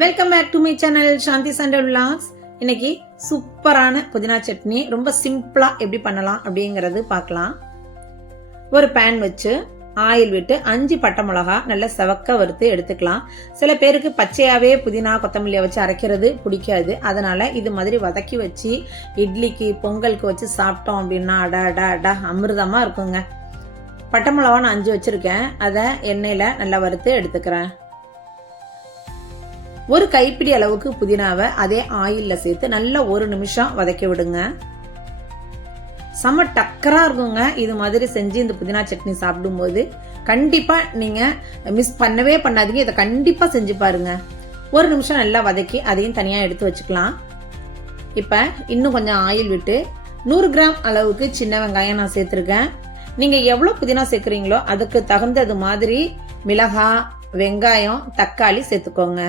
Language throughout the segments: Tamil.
Welcome back to my channel Shanthi சண்டல் விலாக்ஸ். இன்னைக்கு சூப்பரான புதினா சட்னி ரொம்ப சிம்பிளா எப்படி பண்ணலாம் அப்படிங்கறது பார்க்கலாம். ஒரு பேன் வச்சு ஆயில் விட்டு 5 பட்டை மிளகா நல்லா செவக்க வறுத்து எடுத்துக்கலாம். சில பேருக்கு பச்சையாவே புதினா கொத்தமல்லியை வச்சு அரைக்கிறது பிடிக்காது. அதனால இது மாதிரி வதக்கி வச்சு இட்லிக்கு பொங்கலுக்கு வச்சு சாப்பிட்டோம் அப்படின்னா அடா அமிர்தமா இருக்குங்க. பட்டை மிளகா நான் 5 வச்சிருக்கேன். அதை எண்ணெயில நல்லா வறுத்து எடுத்துக்கிறேன். ஒரு கைப்பிடி அளவுக்கு புதினாவை அதே ஆயில்ல சேர்த்து நல்லா 1 நிமிஷம் வதக்கி விடுங்க. செம்ம டக்கரா இருக்குங்க. இது மாதிரி செஞ்சு இந்த புதினா சட்னி சாப்பிடும்போது கண்டிப்பா நீங்க மிஸ் பண்ணவே பண்ணாதீங்க. இதை கண்டிப்பா செஞ்சு பாருங்க. 1 நிமிஷம் நல்லா வதக்கி அதையும் தனியா எடுத்து வச்சுக்கலாம். இப்ப இன்னும் கொஞ்சம் ஆயில் விட்டு 100 கிராம் அளவுக்கு சின்ன வெங்காயம் நான் சேர்த்திருக்கேன். நீங்க எவ்வளவு புதினா சேர்க்குறீங்களோ அதுக்கு தகுந்தது மாதிரி மிளகாய், வெங்காயம், தக்காளி சேர்த்துக்கோங்க.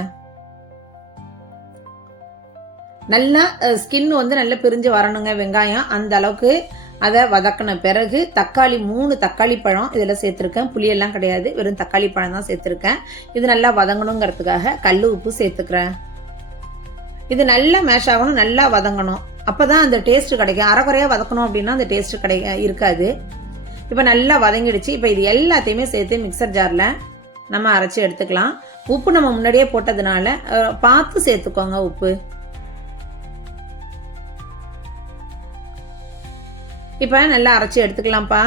நல்லா ஸ்கின் நல்லா பிரிஞ்சு வரணுங்க வெங்காயம். அந்த அளவுக்கு அதை வதக்கின பிறகு தக்காளி 3 தக்காளி பழம் இதில் சேர்த்துருக்கேன். புளியெல்லாம் கிடையாது, வெறும் தக்காளி பழம் தான் சேர்த்துருக்கேன். இது நல்லா வதங்கணுங்கிறதுக்காக கல் உப்பு சேர்த்துக்கிறேன். இது நல்லா மேஷ் ஆகணும், நல்லா வதங்கணும். அப்போதான் அந்த டேஸ்ட் கிடைக்கும். அரைக்குறையா வதக்கணும் அப்படின்னா அந்த டேஸ்ட் இருக்காது. இப்போ நல்லா வதங்கிடுச்சு. இப்போ இது எல்லாத்தையுமே சேர்த்து மிக்சர் ஜாரில் நம்ம அரைச்சி எடுத்துக்கலாம். உப்பு நம்ம முன்னாடியே போட்டதுனால பார்த்து சேர்த்துக்கோங்க உப்பு. இப்போ நல்லா அரைச்சி எடுத்துக்கலாம்ப்பா.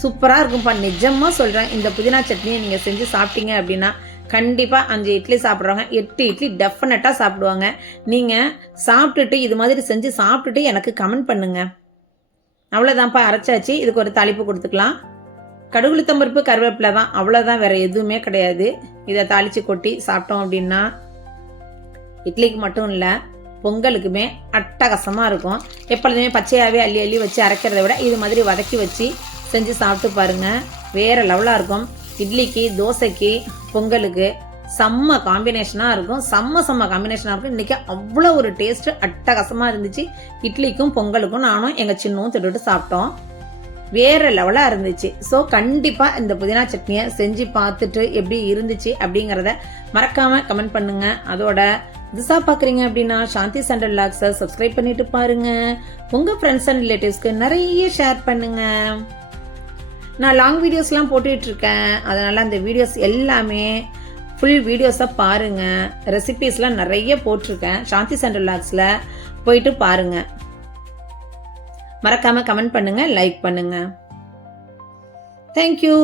சூப்பராக இருக்கும்ப்பா, நிஜமாக சொல்கிறேன். இந்த புதினா சட்னியை நீங்கள் செஞ்சு சாப்பிட்டீங்க அப்படின்னா கண்டிப்பாக 5 இட்லி சாப்பிட்றவங்க 8 இட்லி டெஃபினட்டாக சாப்பிடுவாங்க. நீங்கள் சாப்பிட்டுட்டு இது மாதிரி செஞ்சு சாப்பிட்டுட்டு எனக்கு கமெண்ட் பண்ணுங்க. அவ்வளோதான்ப்பா, அரைச்சாச்சு. இதுக்கு ஒரு தாளிப்பு கொடுத்துக்கலாம். கடுகுளுத்தம்பருப்பு, கருவேப்பிலை தான், அவ்வளோதான், வேறு எதுவுமே கிடையாது. இதை தாளித்து கொட்டி சாப்பிட்டோம் அப்படின்னா இட்லிக்கு மட்டும் இல்லை பொங்கலுக்குமே அட்டகாசமாக இருக்கும். எப்பொழுதுமே பச்சையாகவே அள்ளி அள்ளி வச்சு அரைக்கிறத விட இது மாதிரி வதக்கி வச்சு செஞ்சு சாப்பிட்டு பாருங்கள். வேறு லெவலாக இருக்கும். இட்லிக்கு, தோசைக்கு, பொங்கலுக்கு செம்ம காம்பினேஷனாக இருக்கும். செம்ம காம்பினேஷனாக இருக்கும். இன்றைக்கி அவ்வளோ ஒரு டேஸ்ட்டு அட்டகாசமாக இருந்துச்சு. இட்லிக்கும் பொங்கலுக்கும் நானும் எங்கள் சின்னவும் தொட்டுட்டு சாப்பிட்டோம். வேறு லெவலாக இருந்துச்சு. ஸோ கண்டிப்பாக இந்த புதினா சட்னியை செஞ்சு பார்த்துட்டு எப்படி இருந்துச்சு அப்படிங்கிறத மறக்காமல் கமெண்ட் பண்ணுங்கள். அதோட புதுசாக பார்க்குறீங்க அப்படின்னா சாந்தி சண்டல் விலாக்ஸை சப்ஸ்கிரைப் பண்ணிட்டு பாருங்க. உங்கள் ஃப்ரெண்ட்ஸ் அண்ட் ரிலேட்டிவ்ஸ்க்கு நிறைய ஷேர் பண்ணுங்க. நான் லாங் வீடியோஸ்லாம் போட்டுட்ருக்கேன். அதனால் அந்த வீடியோஸ் எல்லாமே ஃபுல் வீடியோஸாக பாருங்கள். ரெசிபீஸ்லாம் நிறைய போட்டிருக்கேன். சாந்தி சண்டல் விலாக்ஸில் போயிட்டு பாருங்கள். மறக்காமல் கமெண்ட் பண்ணுங்கள், லைக் பண்ணுங்கள். தேங்க்யூ.